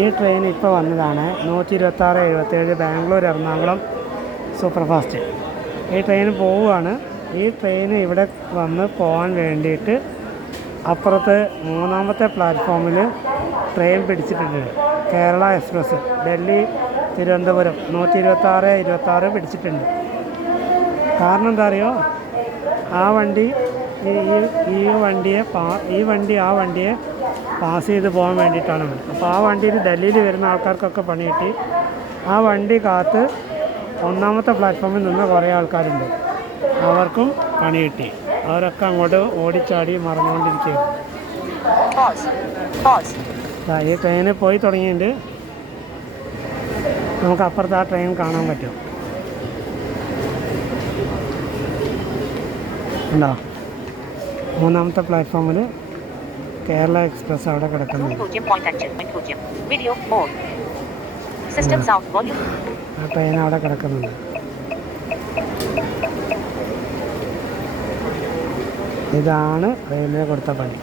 ഈ ട്രെയിൻ ഇപ്പോൾ വന്നതാണ് 126/77 ബാംഗ്ലൂർ എറണാകുളം സൂപ്പർ ഫാസ്റ്റ്. ഈ ട്രെയിൻ പോവുകയാണ്. ഈ ട്രെയിൻ ഇവിടെ വന്ന് പോകാൻ വേണ്ടിയിട്ട് അപ്പുറത്ത് 3ാമത്തെ പ്ലാറ്റ്ഫോമിൽ ട്രെയിൻ പിടിച്ചിട്ടുണ്ട്. കേരള എക്സ്പ്രസ് ഡൽഹി തിരുവനന്തപുരം 126/26 പിടിച്ചിട്ടുണ്ട്. കാരണം എന്താ അറിയോ, ആ വണ്ടി ഈ വണ്ടി ആ വണ്ടിയെ പാസ് ചെയ്ത് പോകാൻ വേണ്ടിയിട്ടാണ്. അപ്പോൾ ആ വണ്ടിയിൽ ഡൽഹിയിൽ വരുന്ന ആൾക്കാർക്കൊക്കെ പണി കിട്ടി. ആ വണ്ടി കാത്ത് 1ാമത്തെ പ്ലാറ്റ്ഫോമിൽ നിന്ന് കുറേ ആൾക്കാരുണ്ട്, അവർക്കും പണി കിട്ടി. അവരൊക്കെ അങ്ങോട്ട് ഓടിച്ചാടി മറന്നുകൊണ്ടിരിക്കുകയാണ്. ഈ ട്രെയിന് പോയി തുടങ്ങിയിട്ടുണ്ട്. നമുക്ക് അപ്പുറത്ത് ആ ട്രെയിൻ കാണാൻ പറ്റും. ഉണ്ടോ? 3ാമത്തെ പ്ലാറ്റ്ഫോമിൽ കേരള എക്സ്പ്രസ് അവിടെ കിടക്കുന്നു. ആ ട്രെയിൻ അവിടെ കിടക്കുന്നുണ്ട്. ഇതാണ് റെയിൽവേ കൊടുത്ത പണി.